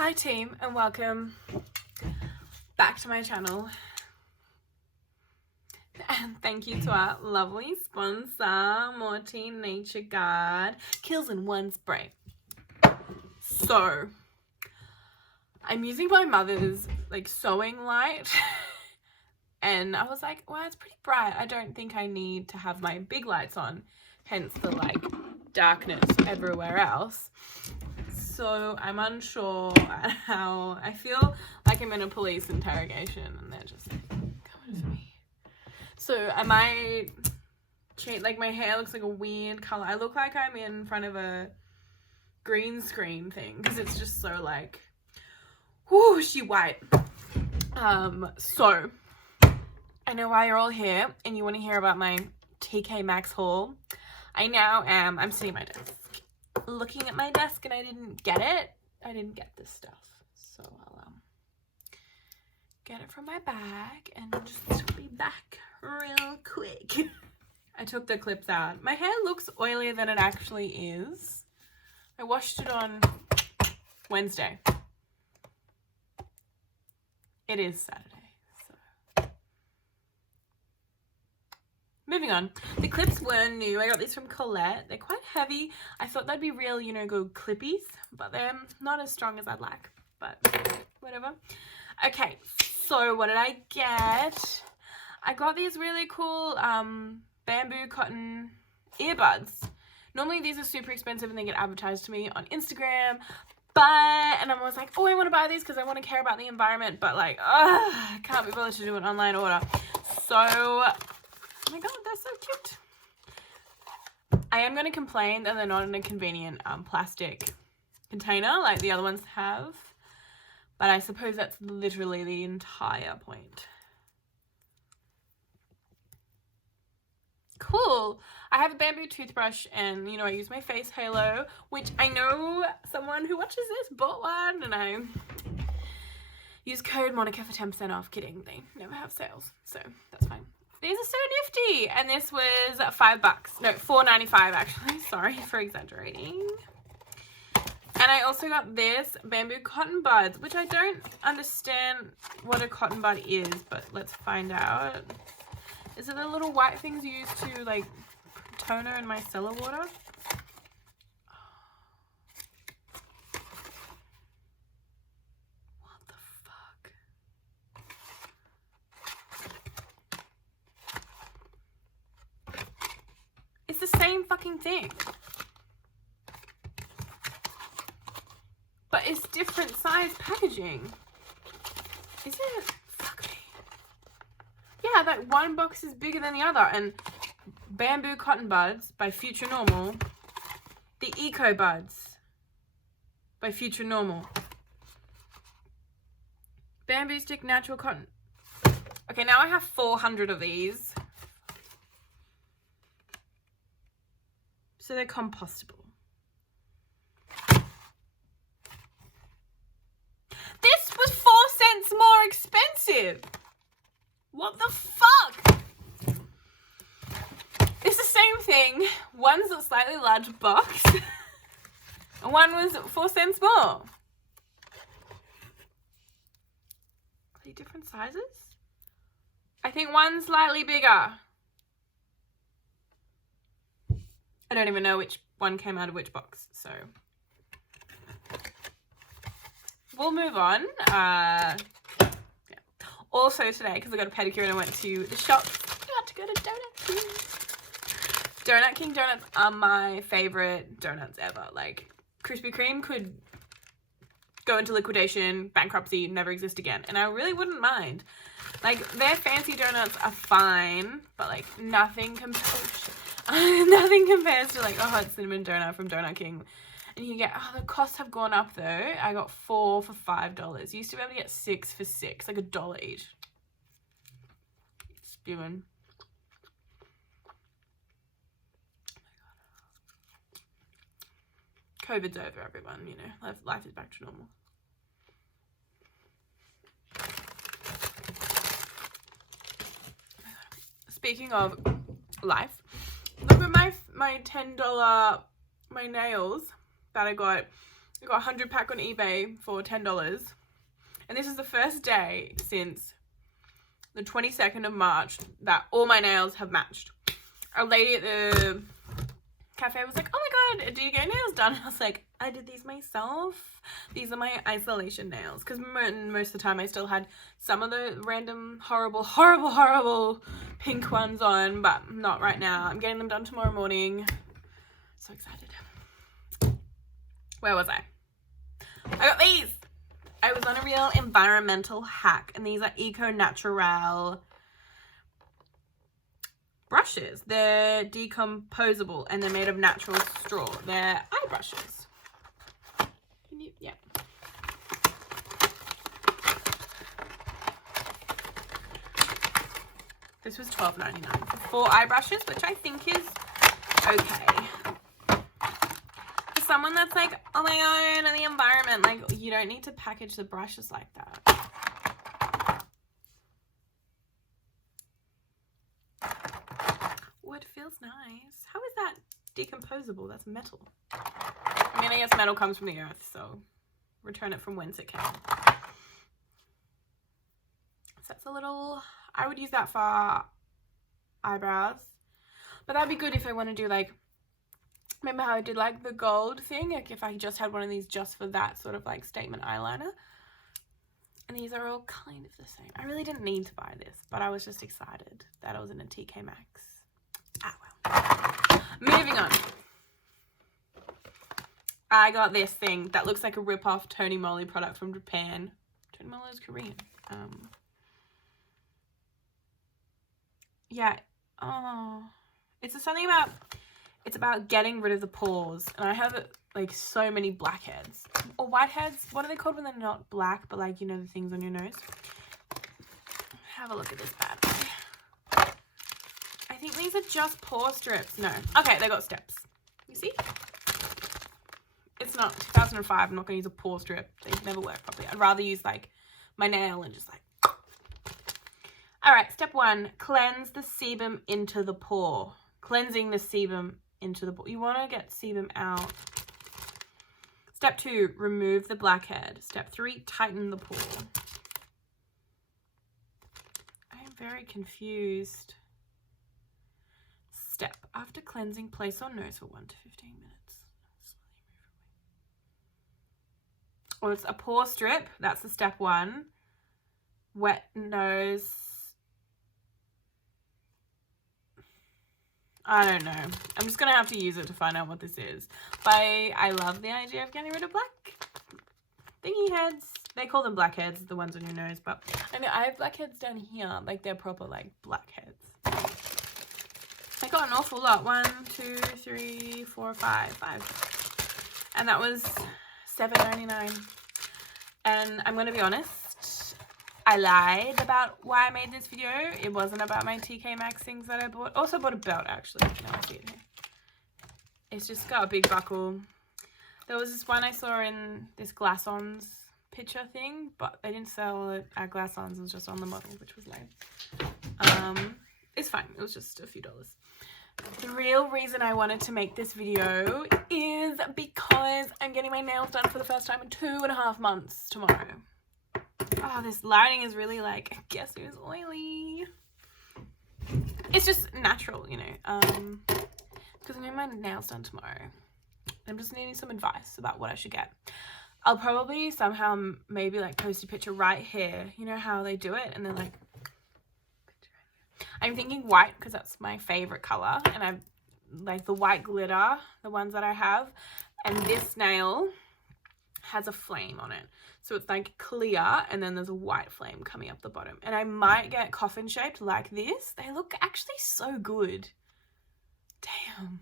Hi team and welcome back to my channel, and thank you to our lovely sponsor Morty Nature Guard. Kills in one spray. So I'm using my mother's sewing light and I was like, well, it's pretty bright, I don't think I need to have my big lights on, hence the darkness everywhere else. So I'm unsure how, I feel like I'm in a police interrogation and they're just coming to me. So I might change, my hair looks like a weird color. I look like I'm in front of a green screen thing because it's just so whooshy white. So I know why you're all here and you want to hear about my TK Maxx haul. I'm sitting at my desk, looking at my desk, and I didn't get it. I didn't get this stuff, so I'll get it from my bag and just be back real quick. I took the clips out. My hair looks oilier than it actually is. I washed it on Wednesday. It is Saturday, so moving on. The clips were new. I got these from Colette. They're quite heavy. I thought they'd be real, good clippies, but they're not as strong as I'd like, but whatever. Okay, so what did I get? I got these really cool bamboo cotton earbuds. Normally these are super expensive and they get advertised to me on Instagram, and I was like, oh, I want to buy these because I want to care about the environment, but I can't be bothered to do an online order. So oh my god, they're so cute. I am going to complain that they're not in a convenient plastic container like the other ones have, but I suppose that's literally the entire point. Cool. I have a bamboo toothbrush and, I use my face halo, which I know someone who watches this bought one, and I use code Monica for 10% off. Kidding, they never have sales, so that's fine. These are so nifty, and this was $5. No, $4.95 actually. Sorry for exaggerating. And I also got this bamboo cotton buds, which I don't understand what a cotton bud is, but let's find out. Is it the little white things you use to toner in micellar water? What the fuck? It's the same fucking thing, but it's different size packaging. Is it? Fuck me. Yeah, one box is bigger than the other. And bamboo cotton buds by Future Normal, the eco buds by Future Normal, bamboo stick natural cotton. Okay, now I have 400 of these. So they're compostable. This was 4 cents more expensive. What the fuck? It's the same thing. One's a slightly larger box and one was 4 cents more. Are they different sizes? I think one's slightly bigger. I don't even know which one came out of which box, so we'll move on. Yeah. Also today, because I got a pedicure and I went to the shop, I got to go to Donut King. Donut King donuts are my favorite donuts ever. Krispy Kreme could go into liquidation, bankruptcy, never exist again, and I really wouldn't mind. Their fancy donuts are fine, but nothing compares. Nothing compares to a hot cinnamon donut from Donut King. And you get, the costs have gone up though. I got 4 for $5. You used to be able to get 6 for $6, $1 each. Spewing. Oh my god. COVID's over, everyone, life is back to normal. Speaking of life, look at my $10 my nails that I got I got a 100-pack on eBay for $10. And this is the first day since the 22nd of March that all my nails have matched. A lady at the cafe was like, oh my god, do you get nails done? I was like, I did these myself. These are my isolation nails. Because most of the time I still had some of the random horrible pink ones on, but not right now. I'm getting them done tomorrow morning. So excited. Where was I? I got these. I was on a real environmental hack, and these are Eco Natural brushes. They're decomposable and they're made of natural straw. They're eye brushes. Can you, yeah. This was $12.99 for 4 eye brushes, which I think is okay. For someone that's like, oh my god, and the environment, like, you don't need to package the brushes like that. Oh, it feels nice. How is that decomposable? That's metal. I mean, I guess metal comes from the earth, so return it from whence it came. So that's a little, I would use that for eyebrows. But that'd be good if I want to do like, remember how I did like the gold thing? Like if I just had one of these just for that sort of like statement eyeliner. And these are all kind of the same. I really didn't need to buy this, but I was just excited that I was in a TK Maxx. Ah, well. Moving on. I got this thing that looks like a rip-off Tony Moly product from Japan. Tony Moly is Korean. Yeah. Oh. It's something about, it's about getting rid of the pores. And I have like so many blackheads. Or whiteheads. What are they called when they're not black, but like, you know, the things on your nose? Have a look at this bad boy. I think these are just pore strips. No. Okay, they got steps. You see? It's not 2005. I'm not going to use a pore strip. They never work properly. I'd rather use like my nail and just like. All right, step 1, cleanse the sebum into the pore. Cleansing the sebum into the pore. You want to get sebum out. Step 2, remove the blackhead. Step 3, tighten the pore. I am very confused. Step, after cleansing, place on nose for 1 to 15 minutes. Or it's a pore strip. That's the step 1. Wet nose. I don't know. I'm just going to have to use it to find out what this is. But I love the idea of getting rid of black thingy heads. They call them blackheads, the ones on your nose. But I mean, I have blackheads down here. Like, they're proper, like, blackheads. I got an awful lot. 1, 2, 3, 4, 5. And that was $7.99. And I'm going to be honest. I lied about why I made this video. It wasn't about my TK Maxx things that I bought. Also bought a belt, actually. Now I see it here. It's just got a big buckle. There was this one I saw in this Glass-Ons picture thing, but they didn't sell it at Glass-Ons. It was just on the model, which was lame. It's fine. It was just a few dollars. The real reason I wanted to make this video is because I'm getting my nails done for the first time in 2.5 months tomorrow. Oh, this lighting is really like, guess who's oily? It's just natural, you know, because I'm getting my nails done tomorrow. I'm just needing some advice about what I should get. I'll probably somehow maybe like post a picture right here. You know how they do it? And then like, I'm thinking white because that's my favorite color. And I like the white glitter, the ones that I have. And this nail has a flame on it. So it's like clear and then there's a white flame coming up the bottom. And I might get coffin shaped like this. They look actually so good. Damn.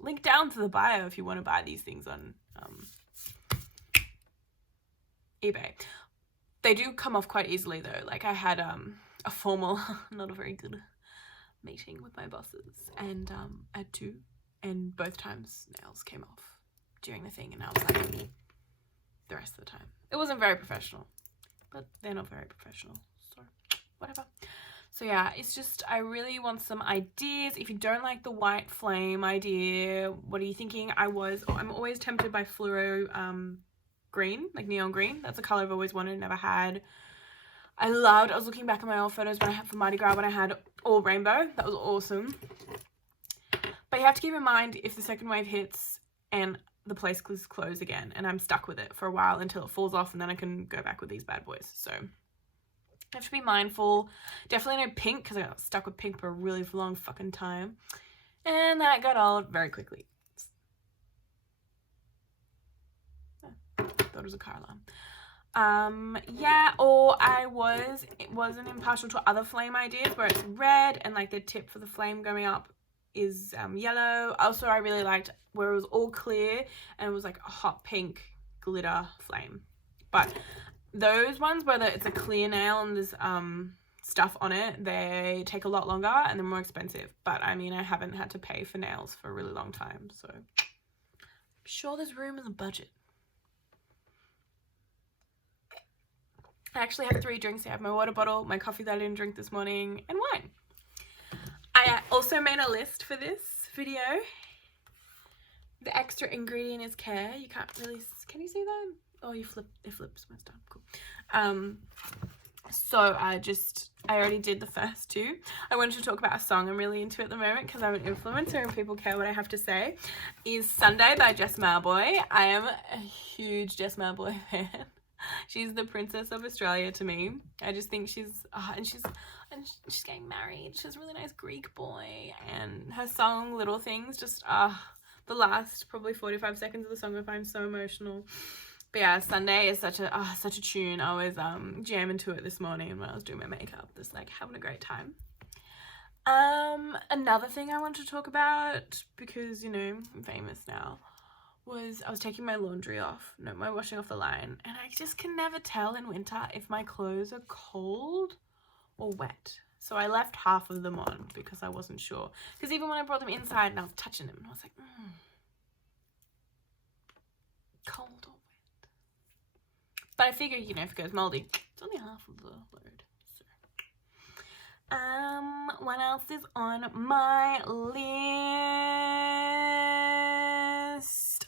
Link down to the bio if you want to buy these things on eBay. They do come off quite easily though. Like I had a formal, not a very good meeting with my bosses, and I had 2, and both times nails came off during the thing, and I was like, the rest of the time. It wasn't very professional, but they're not very professional, so whatever. So yeah, it's just, I really want some ideas. If you don't like the white flame idea, what are you thinking? I'm always tempted by fluoro green, like neon green. That's a color I've always wanted, never had. I was looking back at my old photos when I had for Mardi Gras when I had all rainbow. That was awesome. But you have to keep in mind if the second wave hits and the place is closed again and I'm stuck with it for a while until it falls off and then I can go back with these bad boys. So I have to be mindful. Definitely no pink because I got stuck with pink for a really long fucking time. And that got old very quickly. Thought it was a car alarm. Yeah, or it wasn't impartial to other flame ideas where it's red and like the tip for the flame going up is yellow. Also, I really liked where it was all clear and it was like a hot pink glitter flame. But those ones where it's a clear nail and there's stuff on it, they take a lot longer and they're more expensive. But I mean, I haven't had to pay for nails for a really long time, so I'm sure there's room in the budget. I actually have 3 drinks. I have my water bottle, my coffee that I didn't drink this morning, and wine. I also made a list for this video. The extra ingredient is care. You can't really, can you see that? Oh, it flips my stuff. Cool. So I already did the first 2. I wanted to talk about a song I'm really into at the moment because I'm an influencer and people care what I have to say. Is Sunday by Jess Mauboy. I am a huge Jess Mauboy fan. She's the princess of Australia to me. I just think she's getting married. She has a really nice Greek boy, and her song Little Things just the last probably 45 seconds of the song I find so emotional. But yeah, Sunday is such a tune. I was jamming to it this morning when I was doing my makeup, just like having a great time. Another thing I want to talk about, because you know I'm famous now, was I was taking my laundry off, my washing off the line, and I just can never tell in winter if my clothes are cold or wet. So I left half of them on because I wasn't sure. Because even when I brought them inside and I was touching them, I was like, cold or wet. But I figure, you know, if it goes moldy, it's only half of the load. So. What else is on my list?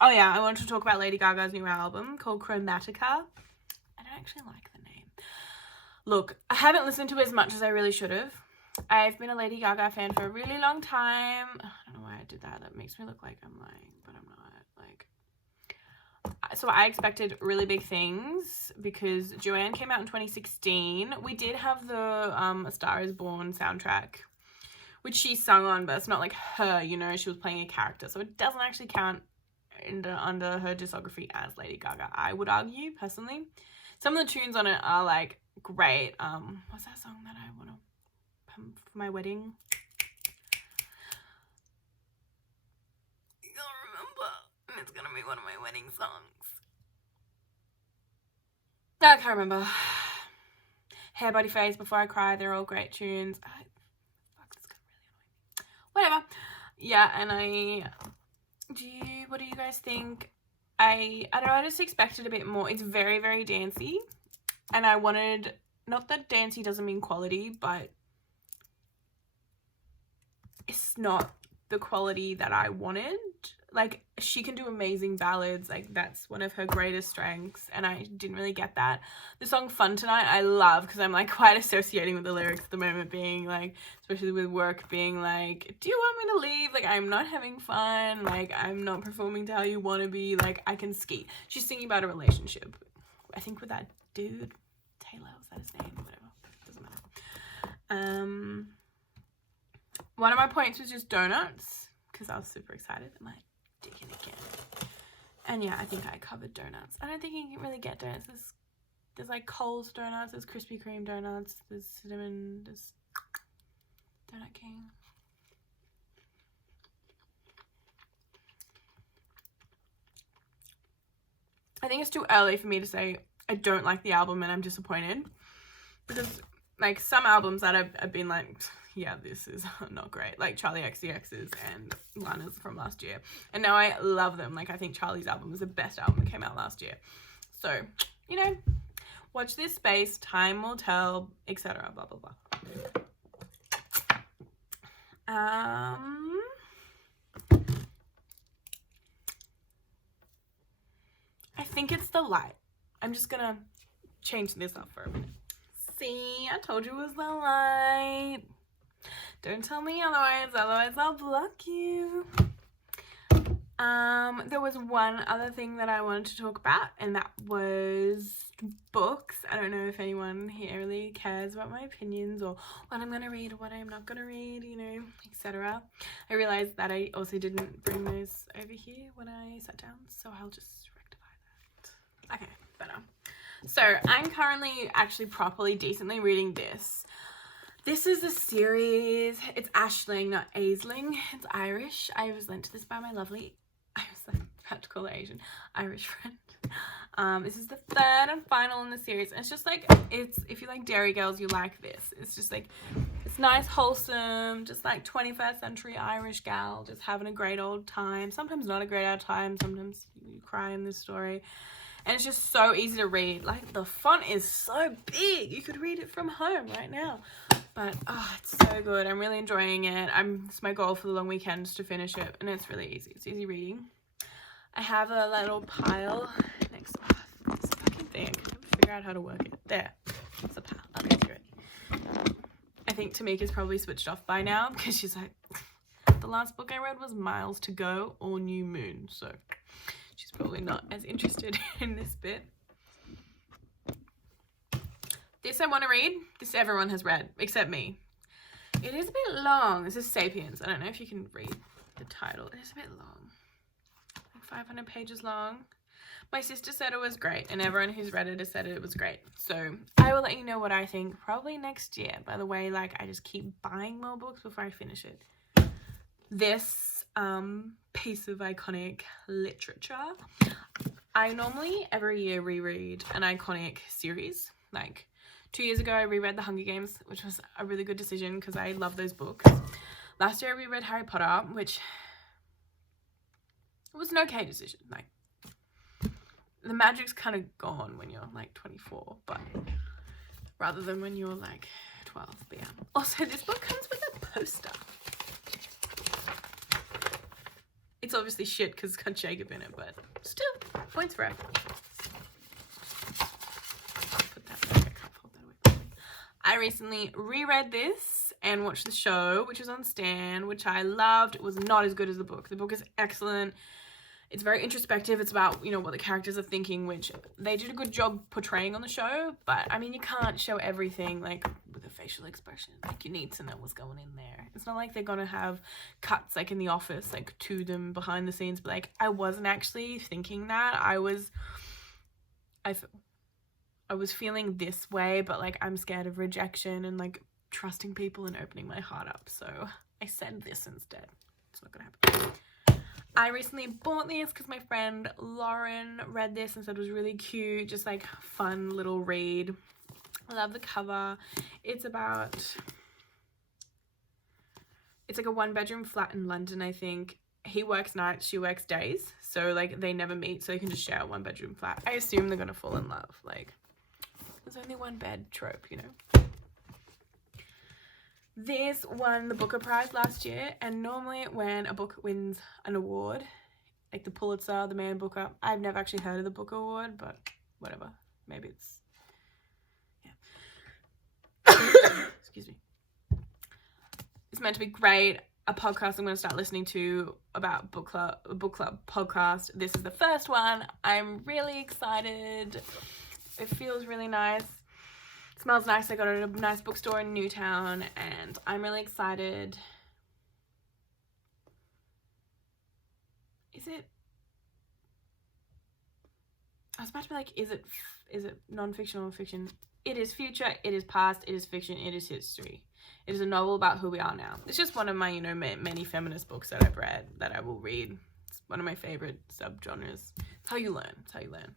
Oh yeah, I wanted to talk about Lady Gaga's new album called Chromatica. I don't actually like the name. Look, I haven't listened to it as much as I really should have. I've been a Lady Gaga fan for a really long time. I don't know why I did that. That makes me look like I'm lying, but I'm not. So I expected really big things because Joanne came out in 2016. We did have the A Star Is Born soundtrack, which she sung on, but it's not like her, you know, she was playing a character. So it doesn't actually count under her discography as Lady Gaga, I would argue, personally. Some of the tunes on it are like great. What's that song that I want to for my wedding? You'll remember. It's gonna be one of my wedding songs. I can't remember. Hair, Body, Face, Before I Cry, they're all great tunes. Fuck, this is gonna really annoy me. Whatever. Yeah, and what do you guys think? I don't know, I just expected a bit more. It's very, very dancey. And I wanted, not that dancey doesn't mean quality, but it's not the quality that I wanted. Like, she can do amazing ballads. Like, that's one of her greatest strengths, and I didn't really get that. The song Fun Tonight I love because I'm like quite associating with the lyrics at the moment, being like, especially with work, being like, do you want me to leave? Like, I'm not having fun. Like, I'm not performing to how you want to be. Like, I can ski. She's singing about a relationship, I think, with that dude Taylor, was that his name? Whatever, doesn't matter. One of my points was just donuts because I was super excited. I'm like, dig it again. And yeah, I think I covered donuts. I don't think you can really get donuts. There's like Coles donuts, there's Krispy Kreme donuts, there's cinnamon, there's Donut King. I think it's too early for me to say I don't like the album and I'm disappointed, because like some albums that I've been like, yeah, this is not great, like Charlie XCX's and Lana's from last year, and now I love them. Like, I think Charlie's album was the best album that came out last year. So, you know, watch this space, time will tell, etc. blah blah blah. I think it's the light. I'm just gonna change this up for a minute. See, I told you it was the light. Don't tell me otherwise I'll block you. There was one other thing that I wanted to talk about, and that was books. I don't know if anyone here really cares about my opinions or what I'm gonna read or what I'm not gonna read, you know, etc. I realized that I also didn't bring those over here when I sat down, so I'll just rectify that. Okay, better. So I'm currently actually properly decently reading this. This is a series. It's Aisling, not Aisling. It's Irish. I was lent to this by my lovely, I was about to call her Asian, Irish friend. This is the third and final in the series. And it's just like, if you like Dairy Girls, you like this. It's just like, it's nice, wholesome, just like 21st century Irish gal, just having a great old time. Sometimes not a great old time. Sometimes you cry in this story. And it's just so easy to read. Like, the font is so big. You could read it from home right now. But, oh, it's so good. I'm really enjoying it. It's my goal for the long weekends to finish it. And it's really easy. It's easy reading. I have a little pile next to this fucking thing. I can't figure out how to work it. There. It's a pile. I'll get through it. I think Tamika's probably switched off by now because she's like, the last book I read was Miles to Go or New Moon. So she's probably not as interested in this bit. This I want to read. This everyone has read, except me. It is a bit long. This is Sapiens. I don't know if you can read the title. It is a bit long. Like 500 pages long. My sister said it was great, and everyone who's read it has said it was great. So I will let you know what I think probably next year. By the way, like, I just keep buying more books before I finish it. This piece of iconic literature. I normally every year reread an iconic series. Like 2 years ago I reread The Hunger Games, which was a really good decision because I love those books. Last year I reread Harry Potter, which was an okay decision. Like, the magic's kind of gone when you're like 24, but rather than when you're like 12. But yeah. Also, this book comes with a poster. It's obviously shit because it's got Jacob in it, but still, points for effort. Put that back. I can't fold that away. I recently reread this and watched the show, which was on Stan, which I loved. It was not as good as the book. The book is excellent. It's very introspective. It's about, you know, what the characters are thinking, which they did a good job portraying on the show. But, I mean, you can't show everything, like, with a facial expression. Like, you need to know what's going in there. It's not like they're going to have cuts, like, in The Office, like, to them behind the scenes. But, like, I wasn't actually thinking that. I was feeling this way, but, like, I'm scared of rejection and, like, trusting people and opening my heart up. So I said this instead. It's not going to happen. I recently bought this because my friend Lauren read this and said it was really cute, just like fun little read. I love the cover. It's like a 1-bedroom flat in London, I think. He works nights, she works days, so like they never meet, so they can just share a 1-bedroom flat. I assume they're gonna fall in love. Like, there's only one bed trope, you know. This won the Booker Prize last year, and normally when a book wins an award, like the Pulitzer, the Man Booker, I've never actually heard of the Booker Award, but whatever. Maybe it's, yeah. Excuse me. It's meant to be great. A podcast I'm going to start listening to about a book club podcast. This is the first one. I'm really excited. It feels really nice. Smells nice. I got it at a nice bookstore in Newtown, and I'm really excited. I was about to be like, is it non-fiction or fiction? It is future, it is past, it is fiction, it is history. It is a novel about who we are now. It's just one of my, you know, many feminist books that I've read, that I will read. It's one of my favorite subgenres. It's how you learn. It's how you learn.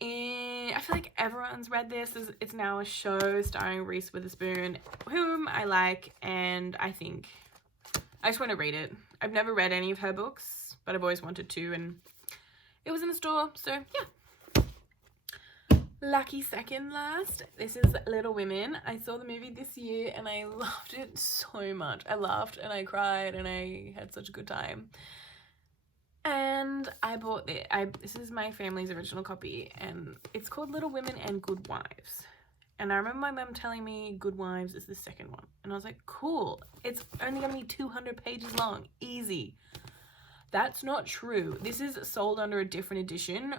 I feel like everyone's read this. It's now a show starring Reese Witherspoon, whom I like, and I think I just want to read it. I've never read any of her books, but I've always wanted to, and it was in the store, so yeah. Lucky second last. This is Little Women. I saw the movie this year and I loved it so much. I laughed and I cried and I had such a good time. And I bought it. This is my family's original copy and it's called Little Women and Good Wives. And I remember my mum telling me Good Wives is the second one. And I was like, cool. It's only going to be 200 pages long. Easy. That's not true. This is sold under a different edition.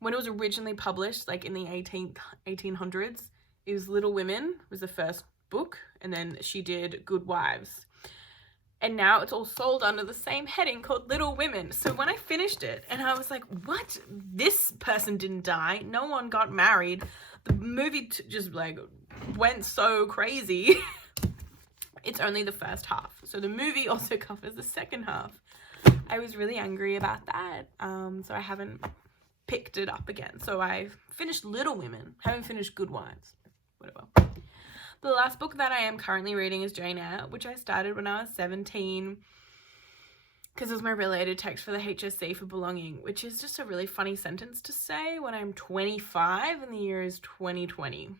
When it was originally published, like in the 1800s, it was Little Women was the first book, and then she did Good Wives. And now it's all sold under the same heading called Little Women. So when I finished it, and I was like, what? This person didn't die. No one got married. The movie just like went so crazy. It's only the first half. So the movie also covers the second half. I was really angry about that. So I haven't picked it up again. So I've finished Little Women, haven't finished Good Wives, whatever. The last book that I am currently reading is Jane Eyre, which I started when I was 17 because it was my related text for the HSC for belonging, which is just a really funny sentence to say when I'm 25 and the year is 2020.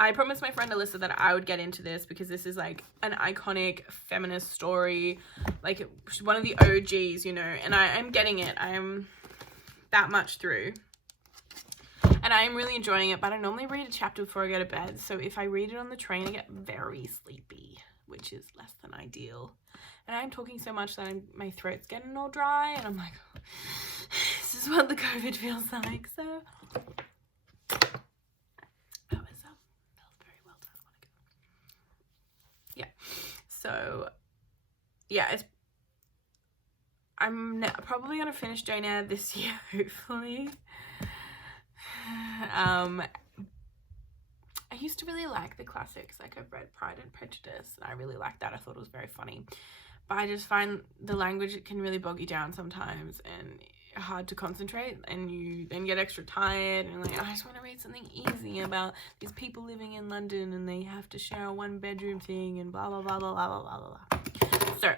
I promised my friend Alyssa that I would get into this because this is like an iconic feminist story, like one of the OGs, you know, and I'm getting it. I'm that much through and I'm really enjoying it, but I normally read a chapter before I go to bed, so if I read it on the train I get very sleepy, which is less than ideal. And I'm talking so much that my throat's getting all dry and I'm like, this is what the COVID feels like. So that was very well done, Monica. Yeah, so yeah, I'm probably going to finish Jane Eyre this year, hopefully. I used to really like the classics, like I've read Pride and Prejudice, and I really liked that. I thought it was very funny. But I just find the language, it can really bog you down sometimes and hard to concentrate, and you then get extra tired and like, I just want to read something easy about these people living in London and they have to share a 1-bedroom thing and blah, blah, blah, blah, blah, blah, blah, blah. So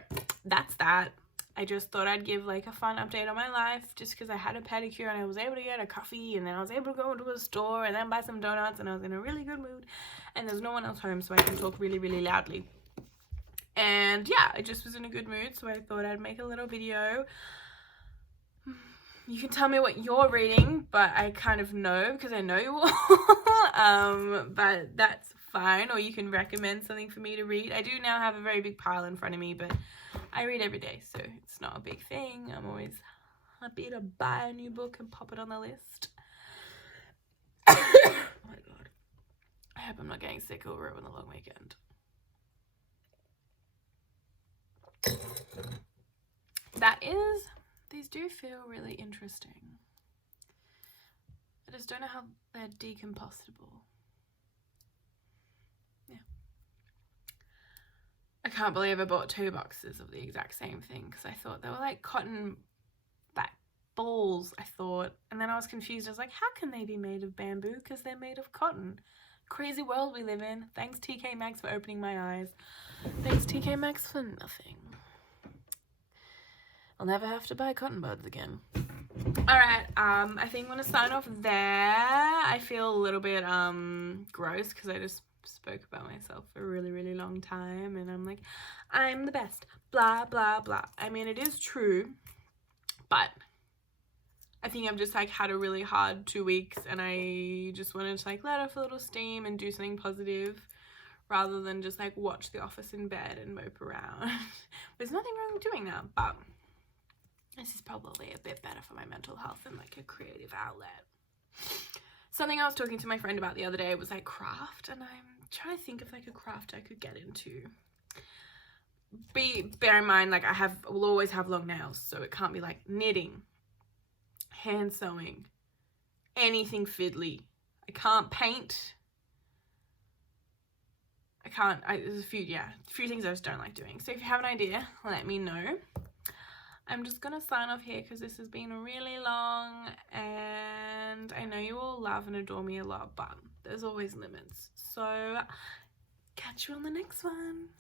that's that. I just thought I'd give like a fun update on my life just because I had a pedicure and I was able to get a coffee and then I was able to go into a store and then buy some donuts and I was in a really good mood and there's no one else home so I can talk really, really loudly. And yeah, I just was in a good mood, so I thought I'd make a little video. You can tell me what you're reading, but I kind of know because I know you all. But that's fine, or you can recommend something for me to read. I do now have a very big pile in front of me, but I read every day, so it's not a big thing. I'm always happy to buy a new book and pop it on the list. Oh my god. I hope I'm not getting sick or ruin the long weekend. These do feel really interesting. I just don't know how they're decompostable. Yeah. I can't believe I bought 2 boxes of the exact same thing because I thought they were like cotton balls, I thought. And then I was confused. I was like, how can they be made of bamboo? Because they're made of cotton. Crazy world we live in. Thanks TK Maxx for opening my eyes. Thanks TK Maxx for nothing. I'll never have to buy cotton buds again. Alright, I think I'm gonna sign off there. I feel a little bit gross because I just spoke about myself for a really, really long time and I'm like, I'm the best, blah, blah, blah. I mean, it is true, but I think I've just like had a really hard 2 weeks and I just wanted to like let off a little steam and do something positive rather than just like watch The Office in bed and mope around. There's nothing wrong with doing that, but this is probably a bit better for my mental health and like a creative outlet. Something I was talking to my friend about the other day was like craft, and I'm trying to think of like a craft I could get into. Bear in mind, like will always have long nails, so it can't be like knitting, hand sewing, anything fiddly. I can't paint. There's a few things I just don't like doing. So if you have an idea, let me know. I'm just gonna sign off here because this has been really long and I know you all love and adore me a lot, but there's always limits. So catch you on the next one.